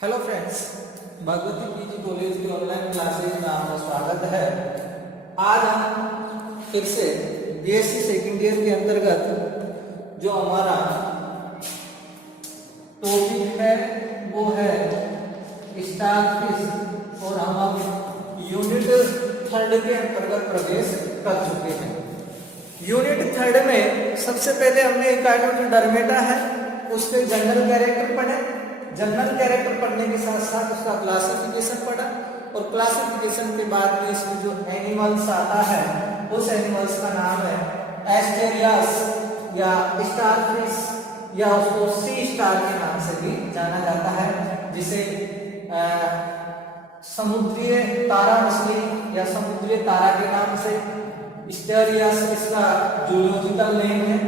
Hello friends, Bhagwati PG college की online classes में आपका स्वागत है। आज हम फिर से बीएससी सेकेंड ईयर के अंतर्गत जो हमारा टॉपिक है वो है स्टारफिश और हम अब यूनिट थर्ड के अंतर्गत प्रवेश कर चुके हैं। यूनिट थर्ड में सबसे पहले हमने इकाइनोडर्मेटा है उसके जनरल कैरेक्टर पढ़े। जनरल कैरेक्टर पढ़ने के साथ साथ उसका क्लासिफिकेशन पढ़ा और क्लासिफिकेशन के बाद में इसमें जो एनिमल्स आता है उस एनिमल्स का नाम है एस्टेरियास या स्टारफिश या उसको सी स्टार के नाम से भी जाना जाता है, जिसे समुद्रीय तारा मछली या समुद्रीय तारा के नाम से एस्टेरियास इसका जूलॉजिकल नेम है।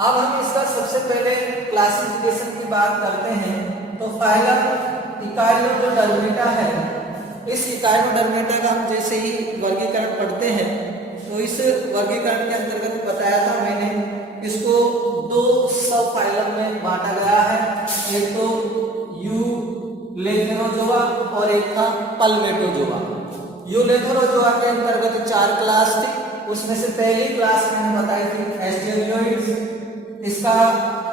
अब हम इसका सबसे पहले क्लासिफिकेशन की बात करते हैं तो फाइलम इकाइनोडर्मेटा है। इस इकाइनोडर्मेटा का हम जैसे ही वर्गीकरण पढ़ते हैं तो इस वर्गीकरण के अंतर्गत बताया था मैंने, इसको दो सब फाइलम में बांटा गया है। एक तो यूलेथेरोजोआ और एक था पल्मेटोजोआ। यूलेथेरोजोआ के अंतर्गत 4 क्लास थी, उसमें से पहली क्लास मैंने बताई थी एस्टेरियोइड्स। इसका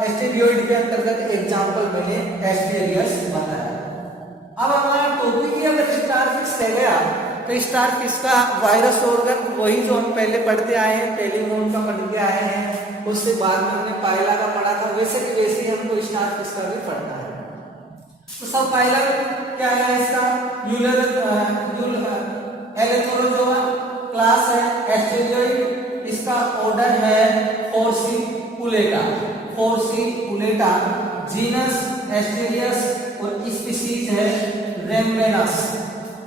एस्टेरियोइड के अंतर्गत एग्जांपल मैंने एस्टेरियस बताया। अब हमारा टॉपिक ही अगर स्टारफिश रह गया तो स्टारफिश का वायरस ऑर्गन वही जो हम पहले पढ़ते आए हैं, पहले में का पढ़ के आए हैं, उससे बाद में हमने पाइला का पढ़ा था, वैसे ही वैसे ही हमको स्टारफिश का भी पढ़ना है। तो सब पाइला क्या है इसका एलेथोरोजोआ क्लास है एस्टेरियोइड, इसका ऑर्डर है फोर्सिकुलेटा, जीनस एस्टेरियस और स्पीशीज है रेम्बेनस।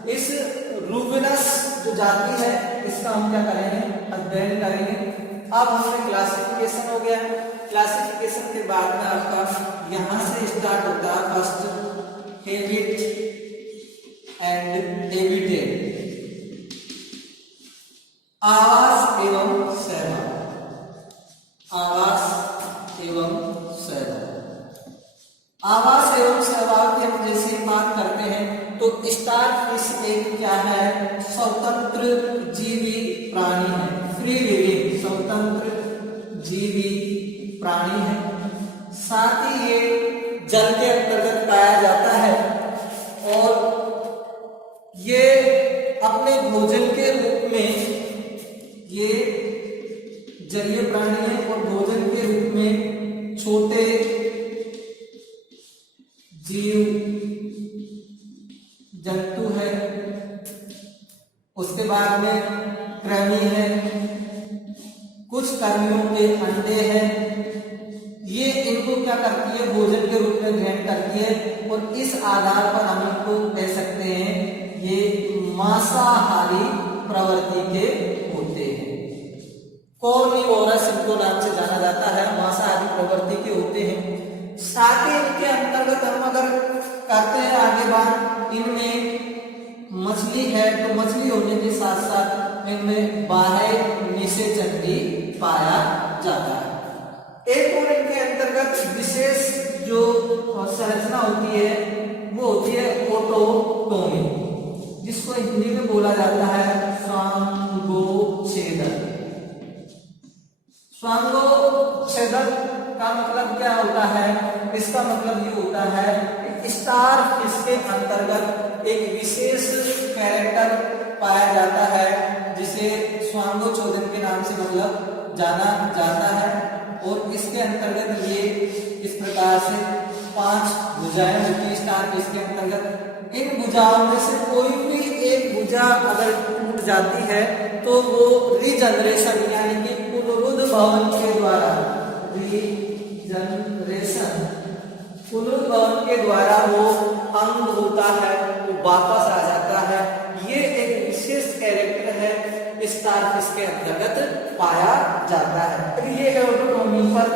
इस रूबिनस जो जाति है इसका हम क्या करेंगे, अध्ययन करेंगे। अब हमने क्लासिफिकेशन हो गया, क्लासिफिकेशन के बाद में आपका यहां से स्टार्ट होता है फर्स्ट हैबिट एंड हैबिटेट, आवास एवं सहवाग। आवास एवं सहवाग, आवास एवं सहवाग की हम जैसे बात करते हैं तो स्टारफिश एक क्या है, स्वतंत्र जीवी प्राणी है, फ्री लिविंग स्वतंत्र जीवी प्राणी है। साथ ही ये जल के अंतर्गत पाया जाता है और ये अपने भोजन के रूप में ये जलीय प्राणी है और भोजन के रूप में छोटे जीव जंतु है, उसके बाद में कृमि है, कुछ कर्मियों के अंडे हैं, ये इनको क्या करती है, भोजन के रूप में ग्रहण करती है और इस आधार पर हम इनको कह सकते हैं ये मांसाहारी प्रवृत्ति के होते हैं। कॉर्निवोरस इनको नाम से जाना जाता है, मांसाहारी प्रवृत्ति के होते हैं। साथ ही इनके अंतर्गत हम अगर करते हैं आगे बात, इनमें मछली है तो मछली होने के साथ साथ इनमें बाह्य निषेचन भी पाया जाता है। एक और इनके अंतर्गत विशेष जो संरचना होती है वो होती है ऑटोटोमी, जिसको हिंदी में बोला जाता है स्वांगोच्छेदन। स्वांगोच्छेदन का मतलब क्या होता है, इसका मतलब ये होता है स्टारफिश के अंतर्गत एक विशेष कैरेक्टर पाया जाता है जिसे स्वांगोच्छेदन के नाम से मतलब जाना जाता है और इसके अंतर्गत ये इस प्रकार से 5 भुजाएं होती है स्टारफिश के अंतर्गत। इन भुजाओं में से कोई भी एक भुजा अगर टूट जाती है तो वो रीजनरेशन यानी कि पुनरुद्भवन के द्वारा, पुनरुद्भवन के द्वारा वो अंग होता है, वो वापस आ जाता है। ये एक विशेष कैरेक्टर है स्टारफिश के अंतर्गत पाया जाता है। ये ऑटोटोमी पर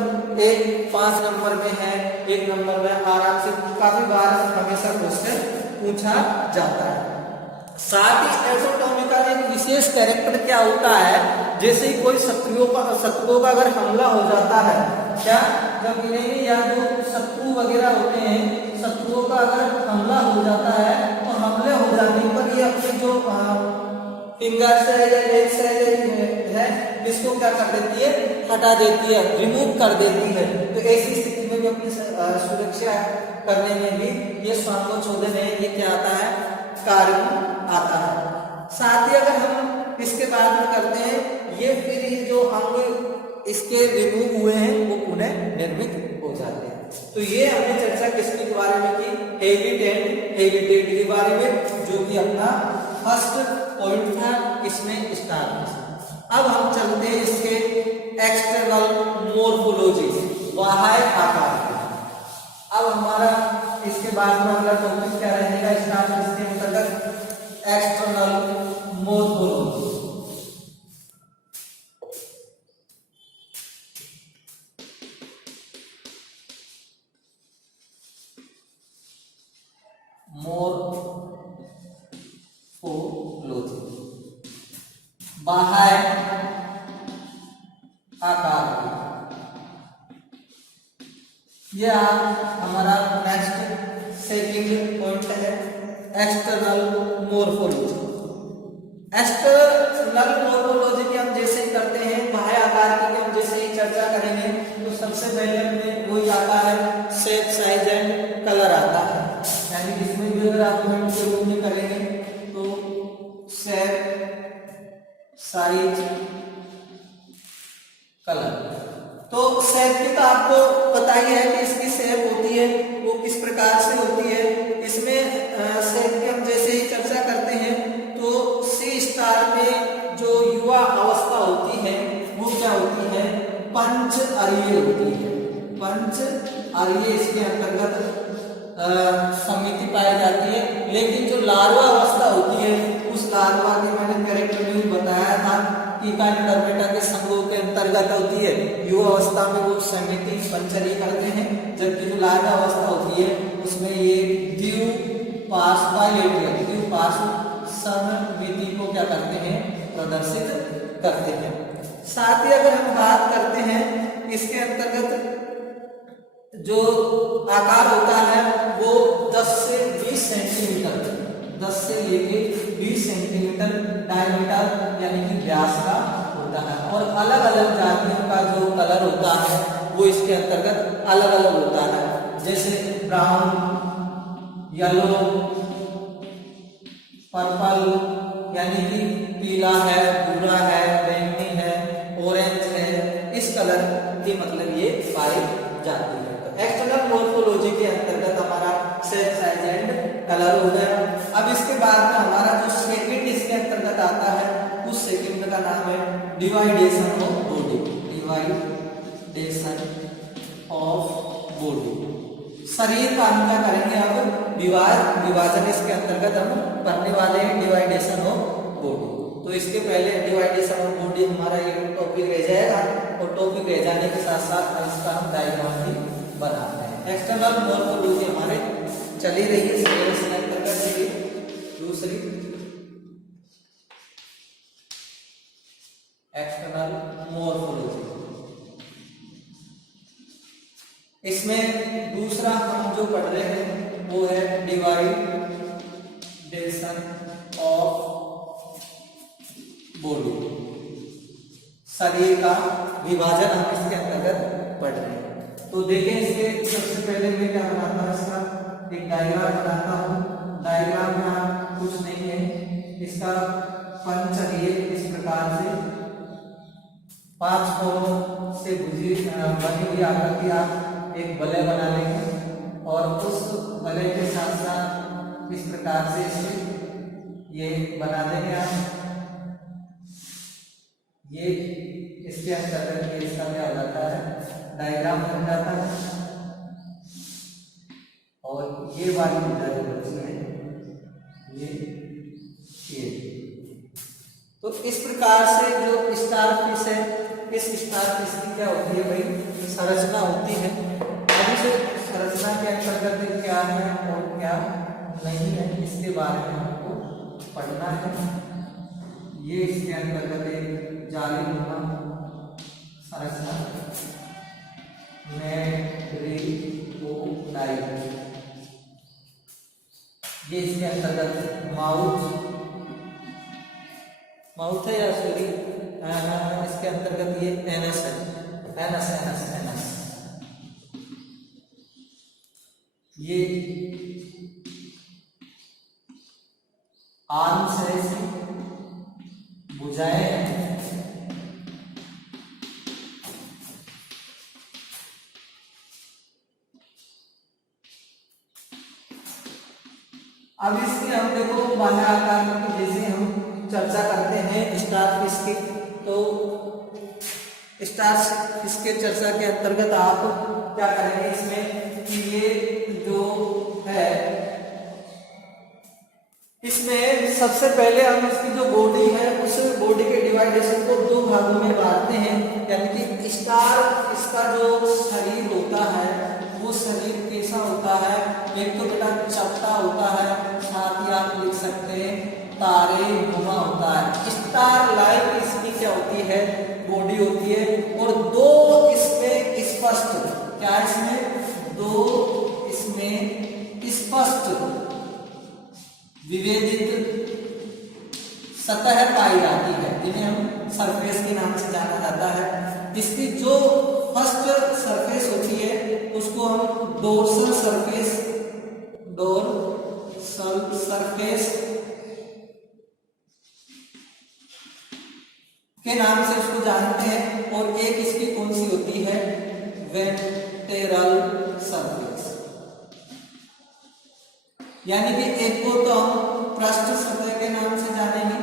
एक 5 नंबर में है, 1 नंबर में आराम से काफी बार हमेशा क्वेश्चन पूछा जाता है। साथ ही एसोटोमी का एक विशेष कैरेक्टर क्या होता है, जैसे ही कोई शत्रुओं का अगर हमला हो जाता है, क्या जब इन्हें या जो शत्रु वगैरह होते हैं शत्रुओं का अगर हमला हो जाता है तो हमले हो जाने पर ये अपने जो फिंगर्स है या लेग्स है इसको क्या कर देती है, हटा देती है, रिमूव कर देती है। तो ऐसी स्थिति में भी अपनी सुरक्षा करने में भी ये स्वांगोच्छोदन है, ये क्या आता है, कार्य आता है। साथ ही अगर हम इसके बाद में करते हैं, ये फिर ये जो अंग इसके रिमूव हुए हैं वो पुनः निर्मित हो जाते हैं। तो ये हमने चर्चा किसके बारे में की, हेबिट एंड हेबिटेट के बारे में, जो कि अपना फर्स्ट पॉइंट था इसमें स्टार्ट। अब हम चलते हैं इसके एक्सटर्नल मोर्फोलॉजी, बाह्य आकार। अब हमारा इसके बाद में अगला टॉपिक क्या रहेगा, स्टार्ट इसके अंतर्गत एक्सटर्नल मोर्फोलॉजी। बाह्य आकार। यह हमारा नेक्स्ट सेकंड पॉइंट है, एक्सटर्नल मोर्फोलॉजी। एक्सटर्नल मोर्फोलॉजी की हम जैसे ही करते हैं, बाह्य आकार की हम जैसे ही चर्चा करेंगे, तो सबसे पहले हमें वही आता है शेप, साइज एंड कलर आता है। यानी इसमें भी अगर आप पॉइंट के रूप में करेंगे तो शेप, साइज, कलर। तो शेप की तो आपको पता ही है कि इसकी शेप होती है वो किस प्रकार से होती है। इसमें शेप की हम जैसे ही चर्चा करते हैं तो सी स्टार में जो युवा अवस्था होती है वो क्या होती है, पंच अर्य होती है। पंच अर्य इसके अंतर्गत समिति पाई जाती है। लेकिन जो लार्वा अवस्था होती है, उस लार्वा के मैंने कैरेक्टर में बताया था कि काइनोडर्मेटा के संघों के अंतर्गत होती है। युवा अवस्था में वो समिति पंचर्य करते हैं, जबकि जो लार्वा अवस्था होती है उसमें ये द्विपार्श्व सममिति को क्या करते हैं, प्रदर्शित करते हैं। साथ ही अगर हम बात करते हैं इसके अंतर्गत जो आकार होता है वो 10 से 20 सेंटीमीटर, 10 से लेके 20 सेंटीमीटर डायमीटर यानी कि व्यास का होता है। और अलग अलग जातियों का जो कलर होता है वो इसके अंतर्गत अलग अलग होता है, जैसे ब्राउन, येलो, पर्पल यानी कि पीला है, भूरा है, बैंगनी है, ऑरेंज है, इस कलर की मतलब ये पाई जाती है। तो एक्सटर्नल मोर्फोलॉजी के अंतर्गत हमारा शेप, साइज एंड कलर हो गया। अब इसके बाद में हमारा जो सेकंड इसके अंतर्गत आता है, उस सेकंड का नाम है division of body. Division of body, शरीर का हम क्या करेंगे, अब विभाजन इसके अंतर्गत हम पढ़ने वाले हैं, डिवाइडेशन ऑफ बॉडी। तो इसके पहले डिवाइडेशन ऑफ बॉडी हमारा ये टॉपिक रह जाएगा, और टॉपिक रह जाने के साथ साथ इसका हम डायग्राम भी बनाते हैं। एक्सटर्नल मोर्फोलॉजी हमारे चली रही है सिलेबस के अंतर्गत से। दूसरी एक्सटर्नल मोर्फोलॉजी, इसमें दूसरा हम जो पढ़ रहे हैं वो है डिवाइडेशन ऑफ बॉडी, शरीर का विभाजन हम इसके अंतर्गत पढ़ रहे हैं। तो देखें, इसके सबसे पहले मैं क्या बनाता हूँ, इसका एक डायग्राम बनाता हूँ। डायग्राम में कुछ नहीं है, इसका पंचर्य इस प्रकार से 5 कोणों से बनी हुई आकृति आप एक वलय बना लेंगे, और उस वलय के साथ साथ इस प्रकार से इसे ये बना देंगे आप। ये इसके अंतर्गत इसका क्या हो जाता है, डायग्राम बन जाता है, और ये वाली हो जाएगी ये। तो इस प्रकार से जो स्टार फिश है, इस स्टार फिश की क्या होती है भाई, संरचना होती है। अभी से संरचना के अंतर्गत क्या है और क्या नहीं है, इसके बारे में हमको पढ़ना है। ये इसके अंतर्गत एक जालीनुमा संरचना, मैट्रिकोनाइट ये इसके अंतर्गत माउथ है या सॉरी इसके अंतर्गत ये एनस है, एनस ये आर्म्स है, भुजाएं हैं, अब इसकी हम देखो बाह्य आकार की जैसे हम चर्चा करते हैं स्टार फिश की, तो स्टार फिश के चर्चा के अंतर्गत आप क्या करेंगे इसमें कि ये जो है इसमें सबसे पहले हम इसकी जो बॉडी है उस बॉडी के डिवाइडेशन को दो भागों में बांटते हैं, यानी कि स्टार इसका जो शरीर होता है वो शरीर कैसा होता है, एक तो बेटा चपटा होता है, साथ ही आप लिख सकते हैं तारे नुमा होता है। स्टार लाइक इसकी क्या होती है, बॉडी होती है, और दो इसमें स्पष्ट, क्या इसमें दो इसमें स्पष्ट विभेदित सतह पाई जाती है, जिन्हें हम सरफेस के नाम से जाना जाता है। इसकी जो फर्स्ट सरफेस होती है उसको हम डोर्सल सरफेस के नाम से उसको जानते हैं, और एक इसकी कौन सी होती है, वेंट्रल सरफेस, यानी कि एक को तो हम पृष्ठ सतह के नाम से जानेंगे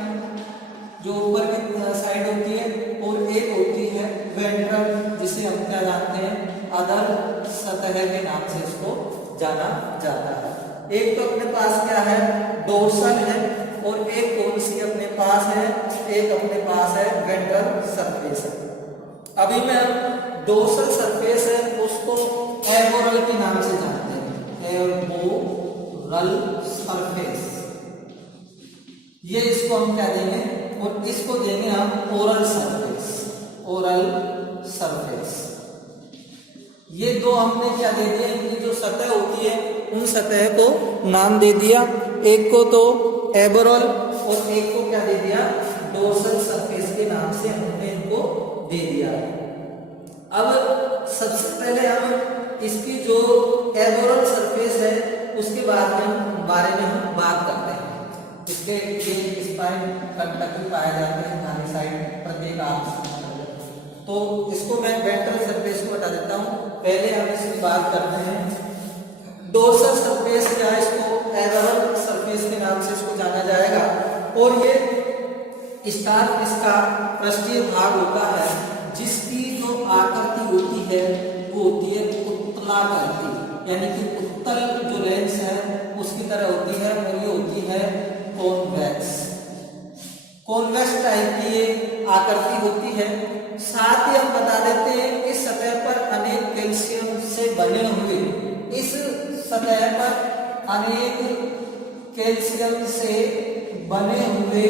जो ऊपर की साइड होती है, और एक होती है वेंट्रल जिसे हम क्या जानते हैं अधर सतह के नाम से इसको जाना जाता है। एक तो अपने पास क्या है डोर्सल है, और एक कौन सी अपने पास है, एक अपने पास है वेंट्रल सरफेस है। अभी मैं डोर्सल सरफेस है उसको एबोरल के नाम से जानते हैं, एबोरल सरफेस, ये इसको हम क्या देंगे, और इसको देंगे हम ओरल सरफेस। ये दो हमने क्या दे दिया, इनकी जो सतह होती है उन सतह को नाम दे दिया, एक को तो एबोरल और एक को क्या दे दिया डोर्सल सरफेस के नाम से हमने इनको दे दिया। अब सबसे पहले हम इसकी जो एबोरल सरफेस है उसके बारे में हम बात करते हैं। इसके ये स्पाइन कंटक पाए जाते हैं दाहिनी साइड प्रत्येक आर्म, तो इसको मैं वेंट्रल सरफेस को हटा देता हूं। पहले हम इसकी बात करते हैं डोर्सल सरफेस, क्या है इसको एबोरल सरफेस के नाम से इसको जाना जाएगा, और ये स्टार इसका पृष्ठीय भाग होता है जिसकी जो आकृति होती है वो होती है उत्तलाकृति, यानी कि उत्तल जो लेंस है उसकी तरह होती है, और ये होती है कॉन्वेक्स टाइप की ये आकृति होती है। साथ ही हम बता देते हैं इस सतह पर अनेक कैल्शियम से बने हुए, इस सतह पर अनेक कैल्शियम से बने हुए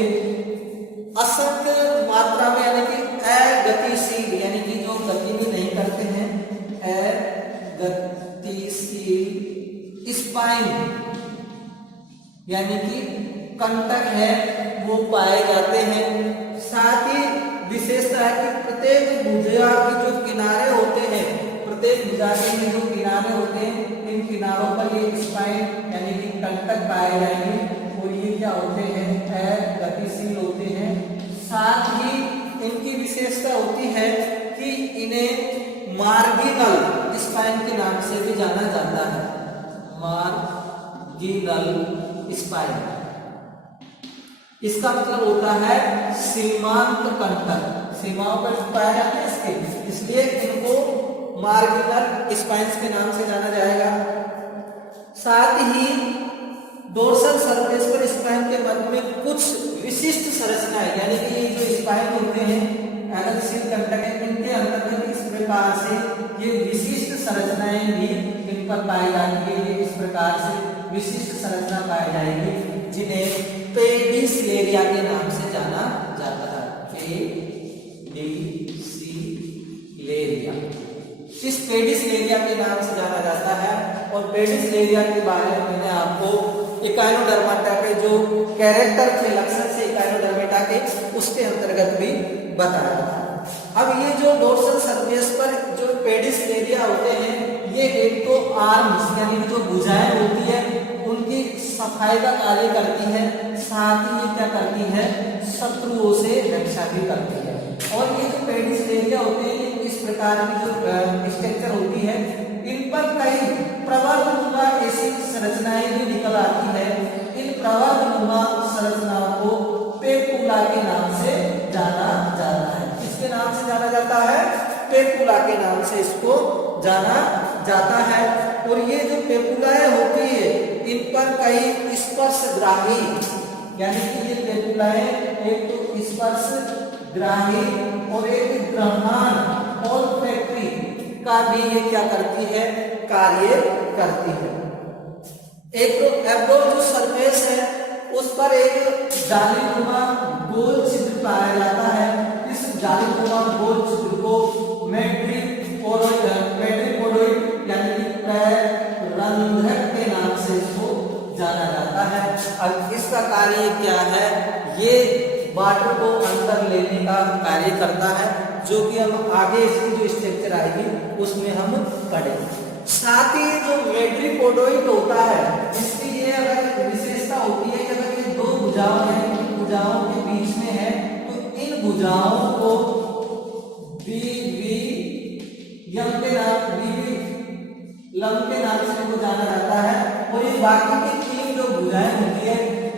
असंख्य मात्रा में, यानी कि अगतिशील, यानी कि जो गति भी नहीं करते हैं, अगतिशील स्पाइन यानी कि कंटक है वो पाए जाते हैं। साथ ही विशेषता है कि प्रत्येक भुजा के जो किनारे होते हैं, प्रत्येक भुजा के जो किनारे होते हैं, इन किनारों पर ये स्पाइन यानी कि कंटक पाए जाएंगे, और ये क्या होते हैं गतिशील होते हैं। साथ ही इनकी विशेषता होती है कि इन्हें मार्जिनल स्पाइन के नाम से भी जाना जाता है, मार्जिनल स्पाइन। इसका मतलब होता है सीमांत कंटक, सीमाओं पर पाए जाते हैं इसके, इसलिए इनको मार्जिनल स्पाइन्स के नाम से जाना जाएगा। साथ ही डोर्सल सरफेस पर स्पाइन के मध्य में कुछ विशिष्ट संरचनाएं, यानी कि ये जो स्पाइन होते हैं एगतिशील कंटक है, इनके अंतर्गत इस प्रकार से ये विशिष्ट संरचनाएं भी इन पर पाई जाती है। ये इस प्रकार से विशिष्ट संरचना पाई जाएगी जिन्हें पेडिसिलेरिया के नाम से जाना जाता है, पेडिसिलेरिया। इस पेडिसिलेरिया के नाम से जाना जाता है, और पेडिसिलेरिया के बारे में मैंने आपको इकाइनोडर्माटा के जो कैरेक्टर थे, लक्षण थे इकाइनोडर्माटा के, उसके अंतर्गत भी बताया था। अब ये जो डोर्सल सरफेस पर जो पेडिसलेरिया होते हैं, ये एक तो आर्म्स यानी जो भुजाएं होती है उनकी सफाई का कार्य करती है, साथ ही ये क्या करती है, शत्रुओं से रक्षा भी करती है। और ये जो पेडिसलेरिया होते हैं इस प्रकार की जो स्ट्रक्चर होती है, इन पर कई प्रवर्धनुमा ऐसी संरचनाएं भी निकल आती है। इन प्रवर्धनुमा संरचनाओं को पेकुला के नाम से जाना जाता है। किसके नाम से जाना जाता है? पेकुला के नाम से इसको जाना जाता है। और ये जो पेकुलाएं होती है इन पर कई स्पर्शग्राही, यानी कि ये पेकुलाएं एक तो स्पर्शग्राही और एक ग्रहण और फैक्ट्री का भी ये क्या करती है, कार्य करती है। एक तो एब्डोल जो सरफेस है उस पर एक जालीनुमा गोल छिद्र पाया जाता है। इस जालीनुमा गोल छिद्र को मेट्रिपोडोइड यानी कि पैररंध्रक के नाम से इसको जाना जाता है। अब इसका कार्य क्या है, ये वाटर को अंदर लेने का कार्य करता है, जो कि हम आगे इसकी जो स्ट्रक्चर आएगी उसमें हम पढ़ेंगे। साथ ही जो मेट्रिपोडोइड होता है इसकी ये अगर विशेषता होती है कि अगर ये दो भुजाओं हैं, इन भुजाओं के बीच में है, तो इन भुजाओं को लम के नाम से इनको जाना जाता है। और ये बाकी की तीन जो भुजाएं होती है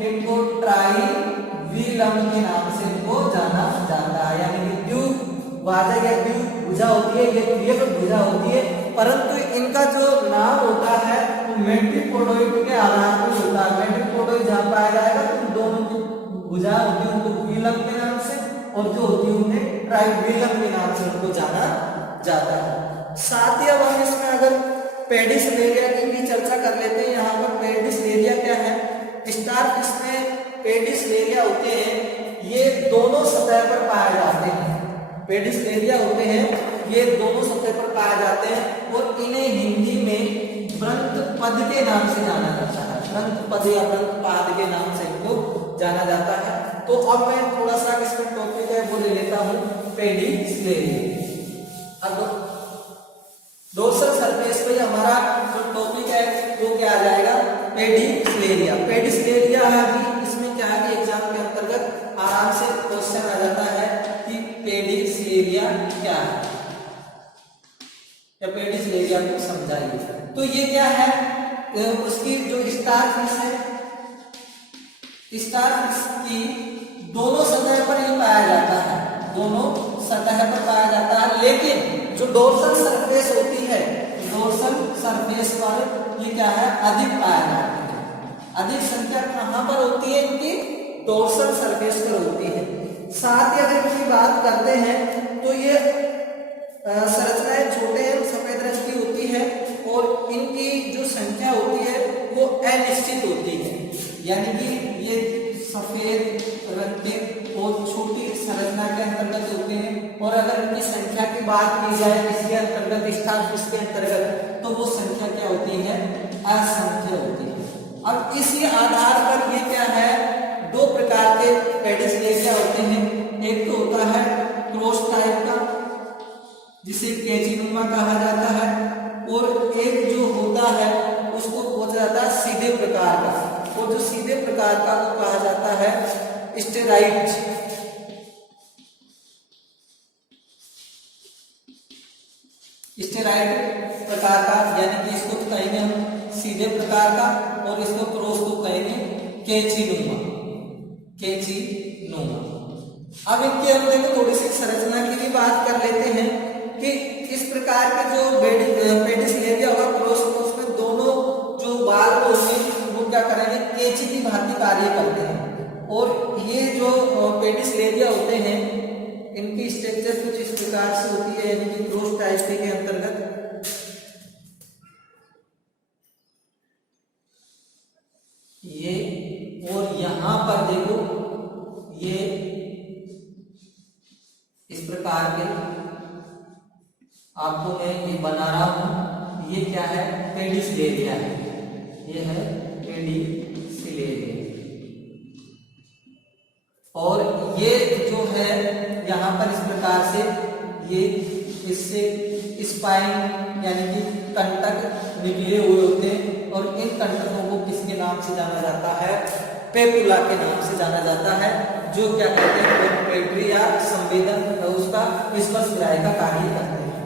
इनको ट्राइविलम के नाम से इनको जाना जाता है। यानी कि द्विभाजक या द्विभुजा होती है, ये द्विक भुजा होती है, परंतु इनका जो नाम होता है वो मेट्रिपोडोइड के आधार पर होता है। मेट्रिपोडोइड जहां पाया जाएगा तो दोनों की भुजा होती है उनको द्विलम के नाम से, और जो होती है उन्हें ट्राइविलम के नाम से उनको जाना जाता है। साथ ही अब हम इसमें अगर पेडिसलेरिया की भी चर्चा कर लेते हैं। यहाँ पर पेडिसलेरिया क्या है, स्टारफिश में पेडिसलेरिया होते हैं, ये दोनों सतह पर पाए जाते हैं। पेडिसलेरिया होते हैं ये दोनों सतह पर पाए जाते हैं और इन्हें हिंदी में व्रंतपद के नाम से जाना जाता है। व्रंतपद या व्रंतपाद के नाम से इनको जाना जाता है। तो अब मैं थोड़ा सा इसमें टॉपिक है वो ले लेता हूँ पेडिसलेरिया। अब डोर्सल सरफेस पे हमारा जो टॉपिक है वो क्या आ जाएगा, पेडिसलेरिया। पेडिसलेरिया है कि इसमें क्या है कि एग्जाम के अंतर्गत आराम से क्वेश्चन आ जाता है कि पेडिसलेरिया क्या है या पेडिसलेरिया को समझाइए। तो ये क्या है, उसकी जो स्टारफिश है, स्टारफिश की दोनों सतह पर ही पाया जाता है, दोनों सतह पर पाया जाता है। लेकिन जो डोर्सल सरफेस होती है, डोर्सल सरफेस पर ये क्या है, अधिक पाया जाता है। अधिक संख्या कहां पर होती है, इनकी डोर्सल सरफेस पर होती है। साथ ही अगर इनकी बात करते हैं तो ये संरचनाएं छोटे हैं, सफेद रंग की होती है और इनकी जो संख्या होती है वो अनिश्चित होती है। यानी कि ये सफेद रंग के और छोटी संरचना के अंतर्गत होते हैं। और अगर इनकी संख्या की बात की जाए इसके अंतर्गत, स्टारफिश के अंतर्गत, तो वो संख्या क्या होती है, असंख्य होती है। अब इसी आधार पर ये क्या है, दो प्रकार के पेडिसलेरिया होते हैं। एक तो होता है क्रॉस टाइप का जिसे कैंचीनुमा कहा जाता है, और एक जो होता है उसको बोला जाता है सीधे प्रकार का, और जो सीधे प्रकार का को कहा जाता है स्टेराइड। स्टेराइड प्रकार का, यानी कि इसको कहेंगे हम सीधे प्रकार का, और इसको क्रॉस को कहेंगे कैंचीनुमा, कैंचीनुमा। अब इनके हम देखो थोड़ी सी संरचना की भी बात कर लेते हैं कि इस प्रकार के जो पेडिसलेरिया होगा क्रॉस, उसमें दोनों जो बाल होंगे वो क्या करेंगे, कैंची की भांति कार्य करते हैं। और ये जो पेडिसलेरिया होते हैं इनकी स्ट्रक्चर कुछ इस प्रकार से होती है, यानी कि क्रॉस टाइप के अंतर्गत ये, और यहां पर देखो ये इस प्रकार के आपको मैं ये बना रहा हूं। ये क्या है, पेडिसलेरिया है, ये है पेडिसलेरिया। जो है यहाँ पर इस प्रकार से ये इससे स्पाइन यानी कि कंटक निकले हुए होते हैं और इन कंटकों को किसके नाम से जाना जाता है? पेपुला के नाम से जाना जाता है, जो क्या कहते हैं पेट्री या संवेदन उसका स्पर्श ग्राही का कार्य करते हैं।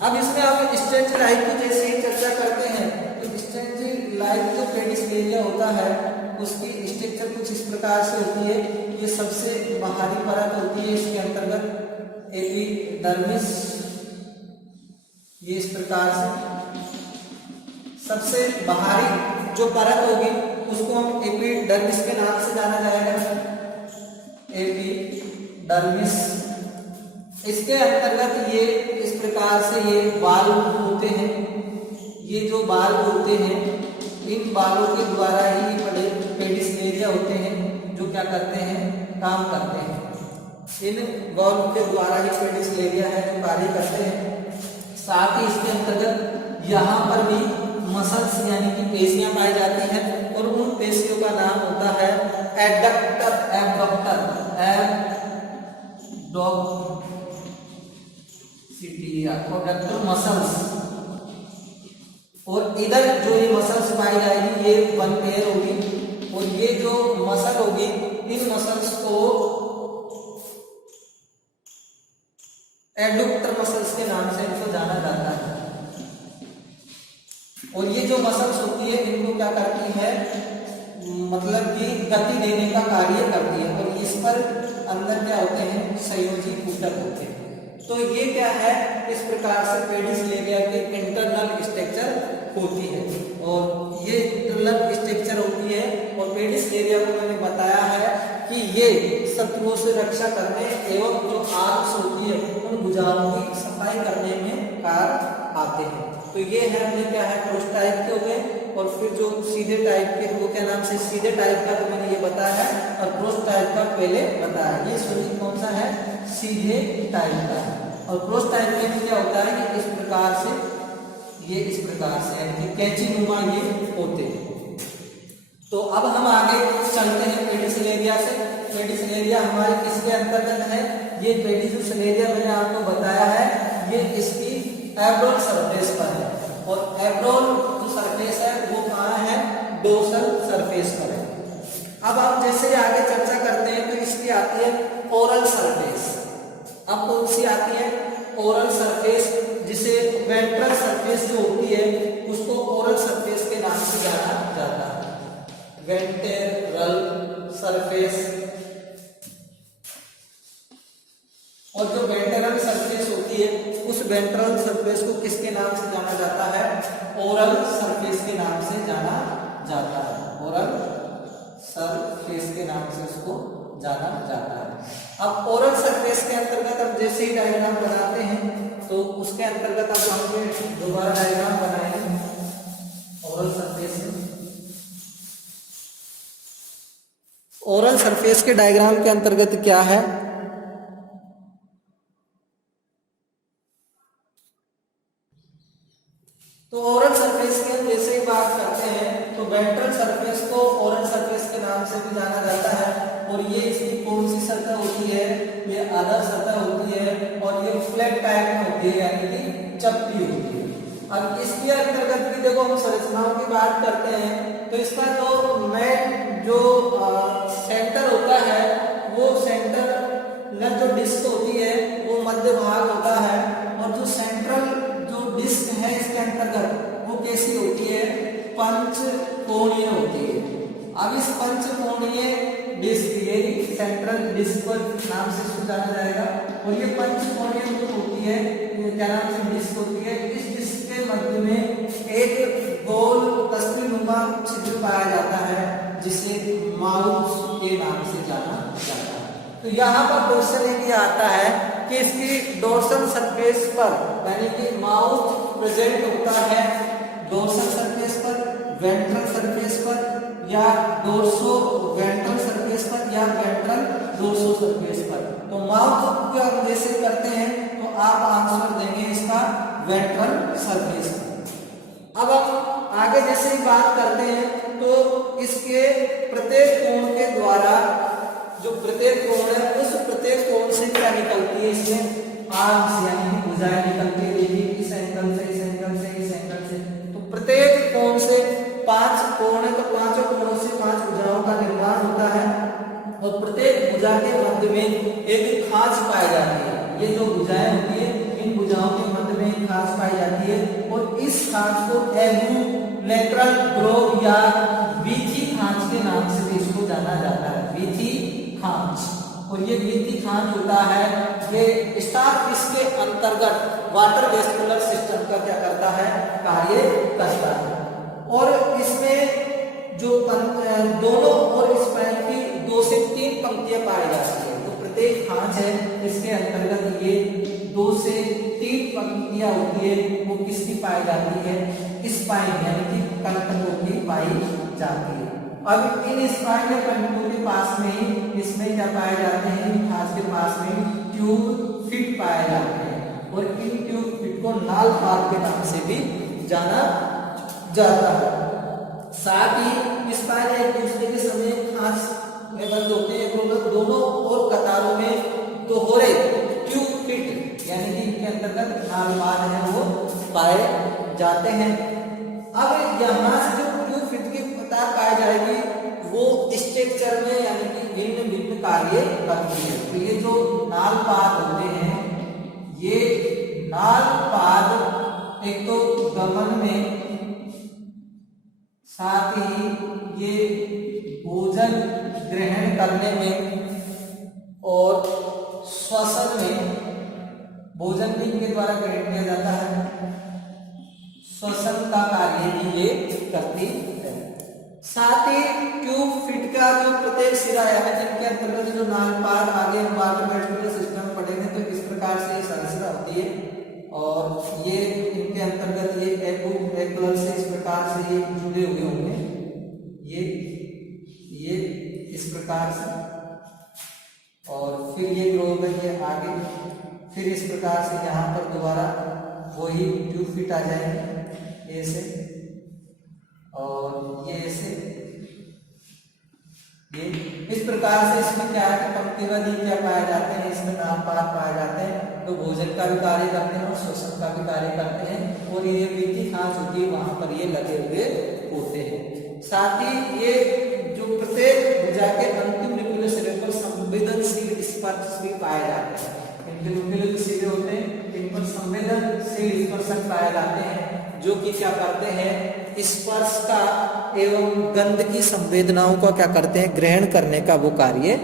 अब इसमें आप स्टेंज लाइट की जैसे ही चर्चा करते हैं तो स्टेंज लाइट जो पेडिस लेरिया होता है उसकी स्ट्रक्चर कुछ इस प्रकार से होती है। ये सबसे बाहरी परत होती है, इसके अंतर्गत एपिडर्मिस, ये इस प्रकार से सबसे बाहरी जो परत होगी उसको हम एपिडर्मिस के नाम से जाना जाएगा, एपिडर्मिस। इसके अंतर्गत ये इस प्रकार से ये बाल होते हैं, ये जो बाल होते हैं इन बालों के द्वारा ही बड़े पेडिस लेरिया होते हैं जो क्या करते हैं? काम करते हैं। इन बालों के द्वारा ही पेडिस लेरिया है जो कार्य करते हैं। साथ ही इसके अंतर्गत यहाँ पर भी मसल्स यानी कि पेशियां पाई जाती हैं और उन पेशियों का नाम होता है एडक्टर, एबडक्टर, एबडक्टर मसल्स। और इधर जो ये मसल्स पाई जाएगी ये वन पेयर होगी और ये जो मसल होगी इन मसल्स को एडक्टर मसल्स के नाम से इनको जाना जाता है। और ये जो मसल्स होती है इनको क्या करती है? मतलब कि गति देने का कार्य करती है और इस पर अंदर क्या होते हैं? संयोजी ऊतक होते हैं। तो ये क्या है? इस प्रकार से पेडिस लेरिया के इंटरनल स्ट्रक्चर होती है और ये इंटरनल स्ट्रक्चर होती है। और पेडिस लेरिया को मैंने बताया है कि ये शत्रुओं से रक्षा करने एवं जो आर्म्स होती है उन भुजाओं की सफाई करने में कार्य आते हैं। तो ये है हमने क्या है क्रॉस टाइप के हो गए और फिर जो सीधे टाइप के वो क्या नाम से? सीधे टाइप का तो मैंने ये बताया है और क्रॉस टाइप का पहले बताया। ये सूर्य कौन सा है? सीधे टाइप का है। और क्रॉस टाइप में क्या होता है कि इस प्रकार से ये इस प्रकार से यानी कि कैंची नुमा ये होते हैं। तो अब हम आगे चलते हैं पेडिस लेरिया से। पेडिस लेरिया हमारे किसके अंतर्गत है? ये पेडिस लेरिया मैंने आपको बताया है ये इसकी एब्रोल सरफेस पर है और एब्रोल जो सरफेस है वो कहाँ है? डोर्सल सरफेस पर है। अब आप जैसे आगे चर्चा करते हैं तो इसकी आती है ओरल सरफेस। अब कौन सी आती है? ओरल सरफेस, जिसे वेंट्रल सरफेस जो होती है उसको ओरल सरफेस के नाम से जाना जाता है, वेंट्रल सरफेस। और जो वेंट्रल सरफेस होती है उस वेंट्रल सरफेस को किसके नाम से जाना जाता है? ओरल सरफेस के नाम से जाना जाता है, ओरल सरफेस के नाम से उसको जाना जाता है। अब ओरल सरफेस के अंतर्गत हम जैसे ही डायग्राम बनाते हैं तो उसके अंतर्गत अब हम दोबारा डायग्राम बनाएंगे ओरल सरफेस से। ओरल सरफेस के डायग्राम के अंतर्गत क्या है? तो ओरल सरफेस की हम जैसे ही बात करते हैं तो वेंट्रल सरफेस को ओरल सरफेस के नाम से भी जाना जाता है। और ये इसकी कौन सी सतह होती है? ये आधा सतह होती है और ये फ्लैट टाइप में होती है यानी कि चपटी होती है। अब इसके अंतर्गत भी देखो हम संरचनाओं की बात करते हैं तो इसका जो मेन जो सेंटर होता है वो सेंटर जो डिस्क होती है वो मध्य भाग होता है और जो सेंट्रल जो डिस्क है इसके अंतर्गत वो कैसी होती है? पंचकोणीय होती है। अब इस पंचकोणीय डिस्क ये सेंट्रल डिस्क पर नाम से इसको जाना जाएगा और ये पंचकोणीय जो होती है ये क्या नाम से डिस्क होती है। इस डिस्क के मध्य में एक गोल तस्वीरनुमा छिद्र पाया जाता है जिसे माउथ के नाम से जाना जाता है। तो यहाँ पर क्वेश्चन ये आता है कि इसकी डोर्सल सरफेस पर यानी कि माउथ प्रेजेंट होता है डोर्सल सरफेस पर, वेंट्रल सरफेस पर या डोर्सो वेंट्रल सरफेस पर या वेंट्रल डोर्सो सरफेस पर। तो माउथ को हम जैसे करते हैं तो आप आंसर देंगे इसका वेंट्रल सरफेस पर। अब हम आगे जैसे ही बात करते हैं तो इसके प्रत्येक कोण के द्वारा जो प्रत्येक कोण है उस प्रत्येक कोण आर्म्स यानी कि भुजाएं निकलती रहेगी इस एंगल से, इस एंगल से, इस एंगल से। तो प्रत्येक कोण से 5 कोण है, तो पांचों कोणों से 5 भुजाओं का निर्माण होता है और प्रत्येक भुजा के मध्य में एक खांच पाई जाती है। ये जो भुजाएं होती है, इन भुजाओं के मध्य में एक खांच पाई जाती है और इस खांच को एबुलेटरल ग्रोव या वीथी खांच के नाम से भी इसको जाना जाता है, वीथी खांच। और ये वीथी खांच होता है, ये स्टार इसके अंतर्गत वाटर वेस्कुलर सिस्टम का क्या करता है, कार्य करता है। और इसमें जो दोनों और स्पाइन की 2 से 3 पंक्तियां पाई जाती है। तो प्रत्येक खांच है इसके अंतर्गत ये 2 से 3 पंक्तियां होती है, वो किसकी पाई जाती है, स्पाइन यानी कि कणकों की पाई जाती है। अब इन स्पाइन या कणकों के पास में ही इसमें क्या पाए जाते हैं, खांच के पास में ट्यूब फिट पाए जाते हैं और इन ट्यूब फिट को नाल पार के नाम से भी जाना जाता है। साथ ही स्पाइन एक दूसरे के समय खांच में बंद होते हैं, तो दोनों और कतारों में दोहरे ट्यूब फिट यानी कि इनके अंतर्गत नालपार है वो पाए जाते हैं। अब यहाँ से जो ट्यूब फिट की कतार पाई जाएगी वो स्ट्रक्चर में यानी कि भिन्न भिन्न कार्य करती है। तो ये जो नालपाद होते हैं, ये नालपाद एक तो गमन में, साथ ही ये भोजन ग्रहण करने में और श्वसन में, भोजन भी इनके द्वारा ग्रहण किया जाता है, श्वसन का कार्य भी ये करती है। साथ ही ट्यूब फिट का जो प्रत्येक सिरा है, जिनके अंतर्गत जो नालपाद आगे वाटर वेस्कुलर सिस्टम पढ़ेंगे तो इस प्रकार से ये संरचना होती है और ये इनके अंतर्गत ये एबुलेटरल से इस प्रकार से ये जुड़े हुए होंगे, ये इस प्रकार से, और फिर ये ग्रोव है ये आगे, फिर इस प्रकार से यहाँ पर दोबारा वही ट्यूब फिट आ जाएंगे ऐसे, और ये ऐसे, ये इस प्रकार से इसमें क्या है कि पंक्तिबद्ध क्या पाए जाते हैं, इसमें नालपाद पाए जाते हैं, तो भोजन का भी कार्य करते हैं और श्वसन का भी कार्य करते हैं और ये वीथी खांच होती है वहां पर ये लगे हुए होते हैं। साथ ही ये जो प्रत्येक भुजा के अंतिम न्यूक्लियर सिरे पर संवेदनशील स्पर्श भी पाए जाते हैं। इनके न्यूक्लियर सिरे होते हैं, इन पर संवेदनशील स्पर्शक पाए जाते हैं जो कि क्या करते हैं, स्पर्श का एवं गंध की संवेदनाओं का क्या करते हैं, ग्रहण करने का वो कार्य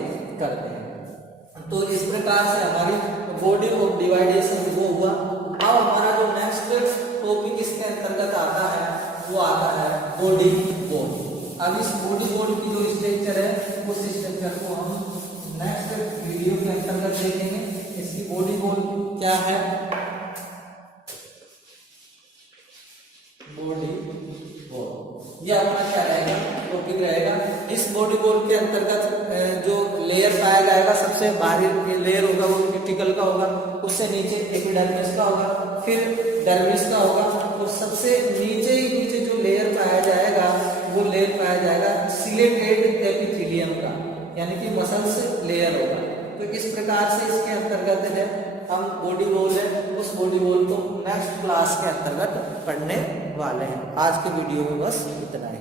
करते हैं। तो इस प्रकार से हमारी बॉडी ऑफ डिवाइडेशन वो हुआ। अब हमारा जो नेक्स्ट टॉपिक इसके अंतर्गत आता है वो आता है बॉडी बोन। अब इस बॉडी बोन की जो स्ट्रक्चर है उस स्ट्रक्चर को हम नेक्स्ट वीडियो के अंतर्गत देखेंगे। इसकी बॉडी बोन क्या है, बॉडी बोन यह अपना क्या रहेगा, टॉपिक रहेगा। इस बॉडी बोन के अंतर्गत जो लेयर पाया जाएगा, सबसे बाहरी लेयर होगा वो क्यूटिकल का होगा, उससे नीचे एपिडर्मिस का होगा, फिर डर्मिस का होगा और सबसे नीचे जो लेयर पाया जाएगा वो लेयर पाया जाएगा सिलेटेड एपिथेलियम का, यानी कि मसल्स लेयर होगा। तो इस प्रकार से इसके अंतर्गत है हम बॉडी बोल है, उस बॉडी बोल को नेक्स्ट क्लास के अंतर्गत पढ़ने वाले हैं। आज के वीडियो में बस इतना ही।